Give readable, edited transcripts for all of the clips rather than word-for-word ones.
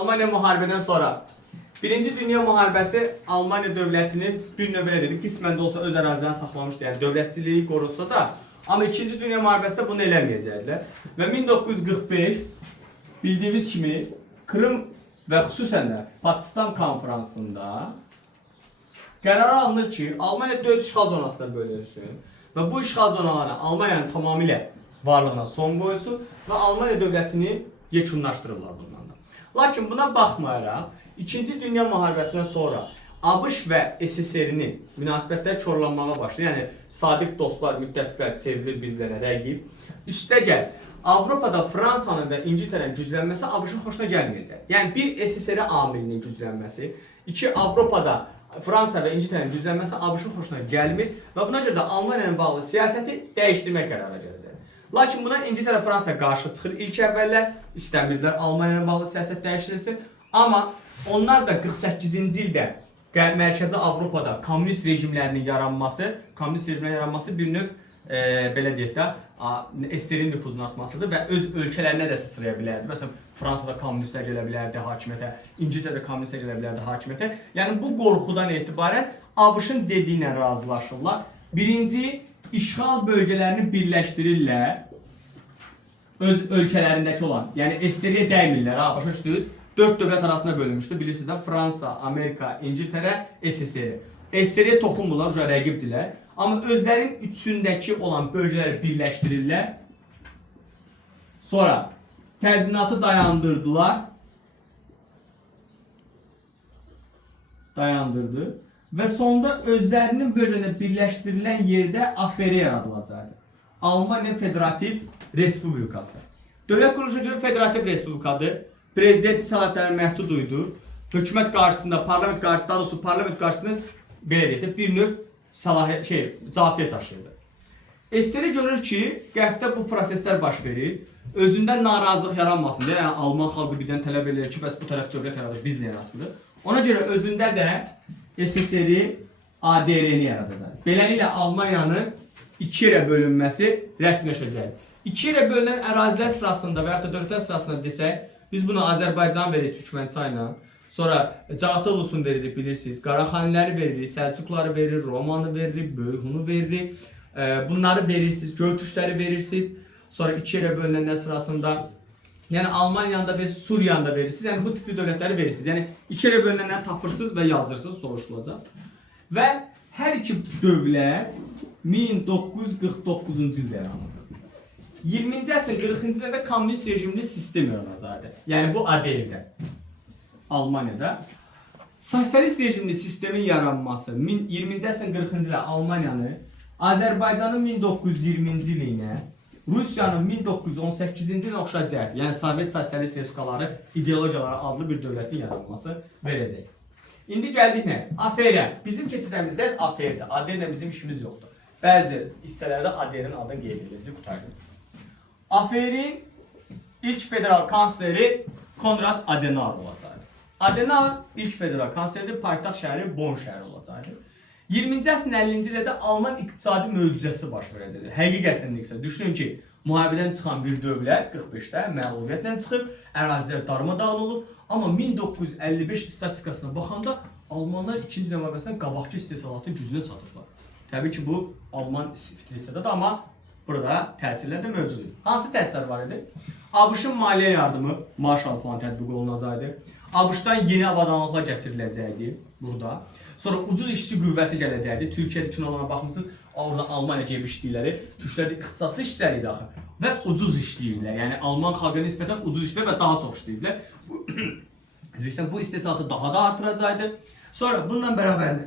Almanya müharibədən sonra Birinci Dünya müharibəsi Almanya dövlətini bir növ elə dedik, qismən də olsa öz ərazilərini saxlamışdı, yəni dövlətçiliyi qorunsa da, amma İkinci Dünya müharibəsində bunu eləməyəcəkdilər. Və 1945 bildiyimiz kimi Krım və xüsusən də Pakistan konferansında qərar alınır ki, Almanya 4 işğal zonasına bölünsün və bu işğal zonalarına Almanyanın tamamilə varlığına son qoyulsun və Almanya dövlətini yekunlaşdırırlar bundan da. Lakin buna baxmayaraq, İkinci Dünya müharibəsindən sonra ABŞ və SSR-nin münasibətləri korlanmağa başlayır. Yəni, sadiq dostlar, müttəfiqlər çevrilir bir-birlərinə rəqib. Üstəgəl, Avropada Fransanın və İngiltərənin güclənməsi ABŞ-ın xoşuna gəlməyəcək. Yəni, bir SSR amilinin güclənməsi, iki Avropada Fransa və İngiltərənin güclənməsi ABŞ-ın xoşuna gəlmir və buna görə də Almanya ilə bağlı siyasəti dəyişdirmək qərara gələcək. Lakin buna İngiltərə və Fransa qarşı çıxır. İlk əvvəllər istəmirdilər Almanya ilə bağlı siyasət dəyişdirilsin. Amma onlar da 48-ci ildə Mərkəzi Avropada kommunist rejimlərinin yaranması bir növ belə deyək də SSR-in nüfuzunun artmasıdır və öz ölkələrinə də sıçraya bilərdi. Məsələn, Fransada kommunistlər gələ bilərdi hakimiyyətə, İngiltərədə kommunistlər gələ bilərdi hakimiyyətə. Yəni bu qorxudan etibarən ABŞ-ın dediyinə razılaşırlar. Birinci, işğal bölgələrini birləşdirirlər öz ölkələrindəki olan, yəni SSR-yə dəymirlər, başa düşdünüz? 4 dövlət arasında bölünmüşdü. Bilirsiniz də Fransa, Amerika, İngiltərə, SSR. SSR-yə toxunmurlar, uca rəqibdirlər. Amma özlərinin üçündəki olan bölgələri birləşdirirlər. Sonra təzminatı dayandırdılar. Dayandırdı. Və sonda özlərinin bölgələrində birləşdirilən yerdə AFR yaradılacaqdır. Almanya Federativ Respublikası. Dövlət quruluşu görə Federativ Respublikadır. Prezidenti səlahiyyətləri məhdud idi. Hökumət qarşısında, parlament qarşısında, daha doğrusu parlament qarşısında belə deyək də bir növ cavabdeh daşıyırdı. SSR görür ki, qərbdə bu proseslər baş verir. Özündə narazılıq yaranmasın deyə, yəni Alman xalqı birdən tələb edir ki, bəs bu tərəf dövlət yaradır, biz nə yaratırıq? Ona görə özündə də SSR-i ADR-ni yaradacaq. Beləliklə Almanyanın iki yerə bölünməsi rəsmiləşəcək. İki yerə bölünən ərazilər sırasında və ya da dövlətlər sırasında desək, biz bunu Azərbaycan veririk Türkmənçayla, sonra Cağatı ulusunu veririk, bilirsiniz, Qaraxaniləri veririk, Səlcuqları veririk, Romanı veririk, Böyühunu veririk, bunları verirsiniz, Göytüşləri verirsiniz, sonra iki yerə bölünənlər sırasında, yəni Almaniyanı da verirsiniz, Suriyanı da verirsiniz, yəni bu tipli dövlətləri verirsiniz, yəni iki yerə bölünənləri tapırsınız və yazırsınız, soruşulacaq. Və hər iki dövlət 1949-cu ildə yaranacaq. 20-ci əsrin 40-cı ildə kommunist rejimli sistem yaranacaqdır. Yəni bu ADR-də, Almaniyada. Sosialist rejimli sistemin yaranması 20-ci əsrin 40-cı ildə Almaniyanı, Azərbaycanın 1920-ci ilinə, Rusiyanın 1918-ci ilin oxşayacaq, yəni Sovet Sosialist Respublikaları ideologiyaları adlı bir dövlətin yaranması verəcəksiniz. İndi gəldik nə? AFR. Bizim keçidəmizdə AFR-dir. ADR-ilə bizim işimiz yoxdur. Bəzi hissələrdə ADR-in adını qeyd ediləcək, qutardıq. AFR-in ilk federal kansleri Konrad Adenauer olacaqdır. Adenauer ilk federal kansleri paytaxt şəhəri Bonn şəhəri olacaqdır. 20-ci əsrin 50-ci ildə Alman iqtisadi möcüzəsi baş verəcəkdir. Həqiqətən də düşünün ki, müharibədən çıxan bir dövlət 45-də məğlubiyyətlə çıxıb, ərazilər darmadağın olub, amma 1955 statistikasına baxanda Almanlar 2-ci Dünya müharibəsindən qabaqçı istehsalatın gücünə çatıblar. Təbii ki, bu Alman fitristədir, amma burada təsirlər də mövcuddur. Hansı təsirlər var idi? ABŞ-ın maliyyə yardımı, Marshall planı tətbiq olunacaqdı. ABŞ-dan yeni avadanlıqlar gətiriləcəkdi burada. Sonra ucuz işçi qüvvəsi gələcəkdi. Türkiyədə kinolarına baxmışsınız, orada Almaniya gəlib işləyirlər. Türklər ixtisaslı işçilər idi axı və ucuz işləyirdilər. Yəni Alman xalqına nisbətən ucuz işləyirlər və daha çox işləyirdilər. Bu istehsalatı daha da artıracaqdı. Sonra bununla bərabərində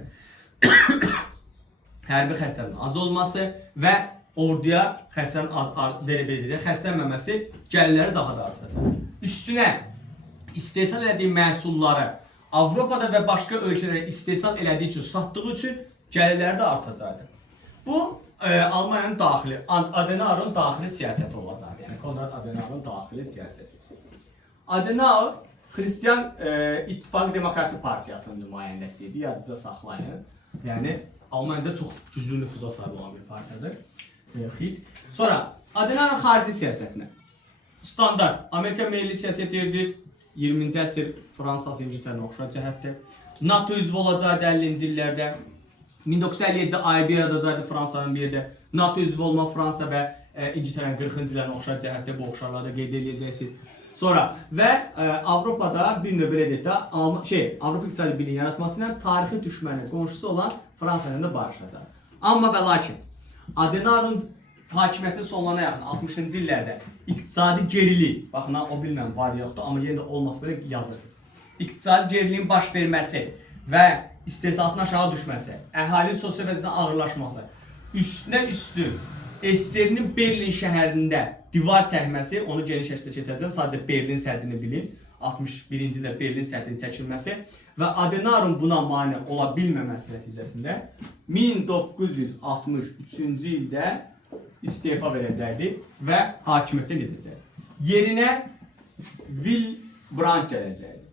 hərbi xərclərin az olması və orduya xərclənməməsi gəlirləri daha da artıracaq. Üstünə istehsal elədiyi məhsulları Avropada və başqa ölkələrə istehsal elədiyi üçün, satdığı üçün gəlirləri də artacaqdır. Bu Almaniyanın daxili, Adenauer'ın daxili siyasəti olacaq. Yəni Konrad Adenauer'ın daxili siyasəti. Adenauer Xristian İttifaq Demokratik Partiyasının nümayəndəsi idi, yadınızda saxlayın. Yəni Almaniyada çox güclü nüfuza sahib olan bir partiyadır. Sonra Adenauer'ın xarici siyasətinə. Standart Amerika milli siyasət yeridir. 20-ci əsr Fransası İngiltərəyə oxşar cəhətdir. NATO üzv olacaqdı 50-ci illərdə. 1957-də AİB yaradacaqdı Fransanın bir yerdə. NATO üzv olma Fransa və İngiltərənin 40-cı illərinə oxşar cəhətdə bu oxşarlarda qeyd edəcəksiniz. Sonra və Avropada bir növ belə deyək də Avropa İqtisadi Birliyi yaratmasıyla tarixi düşməni qonşusu olan Fransa ilə də barışacaq. Amma və lakin Adenauer'ın hakimiyyəti sonlarına yaxın 60-cı illərdə iqtisadi gerilik, baxın o bilməm var yoxdur, amma yenə də olmasa belə yazırsınız. İqtisadi geriliyin baş verməsi və istehsalatın aşağı düşməsi, əhalinin sosial vəziyyətinin ağırlaşması, üstünə üstün SSR-nin Berlin şəhərində divar çəkməsi, onu geniş şəkildə keçəcəm, sadəcə Berlin səddini bilin. 61-ci ildə Berlin səddinin çəkilməsi və Adenauer'ın buna mane ola bilməməsi nəticəsində 1963-cü ildə istefa verəcəkdi və hakimiyyətdən gedəcəkdi. Yerinə Willy Brandt gələcəkdi.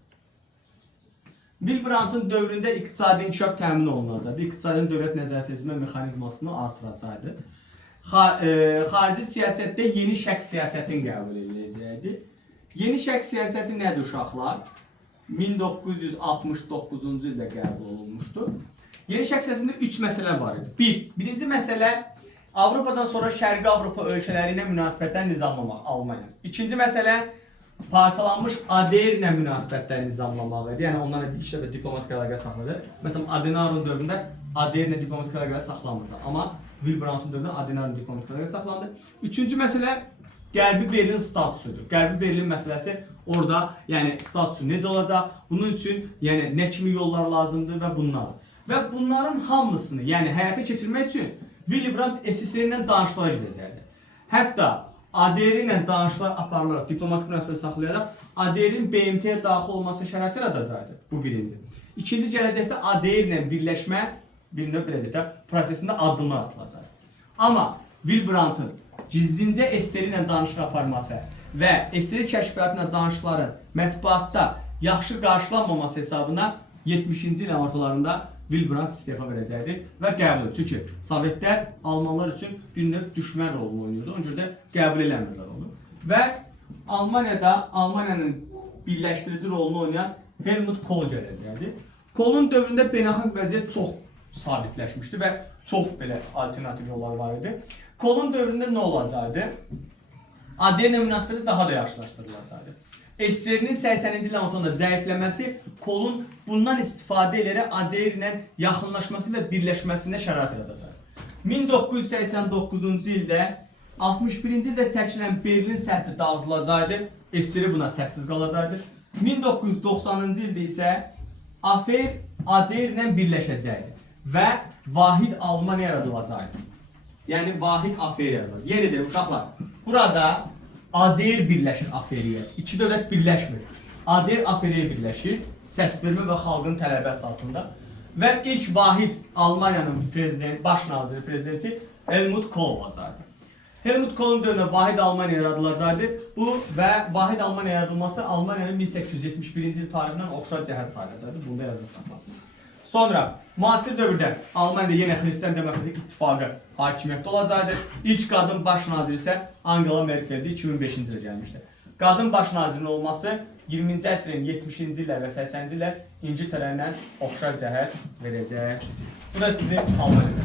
Willy Brandt'ın dövründə iqtisadi inkişaf təmin olunacaqdı. İqtisadi dövlət nəzarət etmə mexanizmasını artıracaqdı. Xarici siyasətdə yeni şərq siyasətini qəbul ediləcəkdi. Yeni şərq siyasəti nədir uşaqlar? 1969-cu ildə qəbul olunmuşdu. Yeni şərq siyasətində 3 məsələ var idi. Birinci məsələ Avropadan sonra Şərqi Avropa ölkələri ilə münasibətləri nizamlamaq, Almanya. İkinci məsələ parçalanmış ADR ilə münasibətləri nizamlamaq idi. Yəni onlarla işlə və diplomatik əlaqə saxladı. Məsələn, Adenauer'ın dövründə ADR ilə diplomatik əlaqə saxlanmırdı. Amma Willy Brandt'ın dövründə Adenauer'ın diplomatik əlaqə saxlandı. Üçüncü məsələ Qərbi Berlin statusudur. Qərbi Berlin məsələsi orada, yəni statusu necə olacaq? Bunun üçün yəni nə kimi yollar lazımdır və bunlar. Və bunların hamısını, yəni həyata keçirmək üçün Willy Brandt SSR ilə danışıqlara gedəcəkdi. Hətta ADR ilə danışıqlar aparılaraq, diplomatik münasibət saxlayaraq ADR-in BMT-yə daxil olması şəraiti yaradacaqdı. Bu birinci. İkinci, gələcəkdə ADR ilə birləşmə bir növ belə deyək də prosesində addımlar atılacaq. Amma Willy Brandt'ın gizlincə SSR ilə danışıq aparması və SSR kəşfiyyatı ilə danışıqların mətbuatda yaxşı qarşılanmaması hesabına 70-ci ilin ortalarında Willy Brandt istefa verəcəkdi və qəbul edir. Çünki Sovetlər Almanlar üçün bir növ düşmən rolunu oynuyordu. Ona görə də qəbul eləmirlər onu. Və Almaniyada Almaniyanın birləşdirici rolunu oynayan Helmut Kohl gələcəkdi. Kohlun dövründə beynəlxalq vəziyyət çox sabitləşmişdi və çox belə alternativ yollar var idi. Kohlun dövründə nə olacaqdı? ADR ilə münasibəti daha da yaxşılaşdırılacaqdı. SSR-nin 80-ci ilin ortasında zəifləməsi Kohlun bundan istifadə edərək ADR ilə yaxınlaşması və birləşməsinə şərait yaradacaq. 1989-cu ildə 61-ci ildə çəkilən Berlin səddi dağıdılacaqdı. SSR buna səssiz qalacaqdı. 1990-cı ildə isə AFR ADR ilə birləşəcəkdi və vahid Almaniya yaradılacaqdı. Yəni vahid AFR yaradılacaqdı. Yenə deyim uşaqlar, burada ADR birləşir AFR-yə. İki dövlət birləşmir. ADR AFR-yə birləşir, səs vermə və xalqın tələbi əsasında. Və ilk vahid Almaniyanın baş naziri, prezidenti Helmut Kohl olacaqdı. Helmut Kohlun dövründə vahid Almaniya yaradılacaqdı. Bu və vahid Almaniya yaradılması Almaniyanın 1871-ci il tarixindən oxşar cəhət sayılacaqdı. Bunda yazılsın. Sonra müasir dövrdə Almaniyada yenə Xristian Demokratik İttifaqı hakimiyyətdə olacaqdı. İlk qadın baş naziri isə Angela Merkel'di, 2005-ci ildə gəlmişdi. Qadın baş nazirinin olması 20-ci əsrin 70-ci illər və 80-ci illər İngiltərə ilə oxşar cəhət verəcək. Bu da sizin Almaniyada.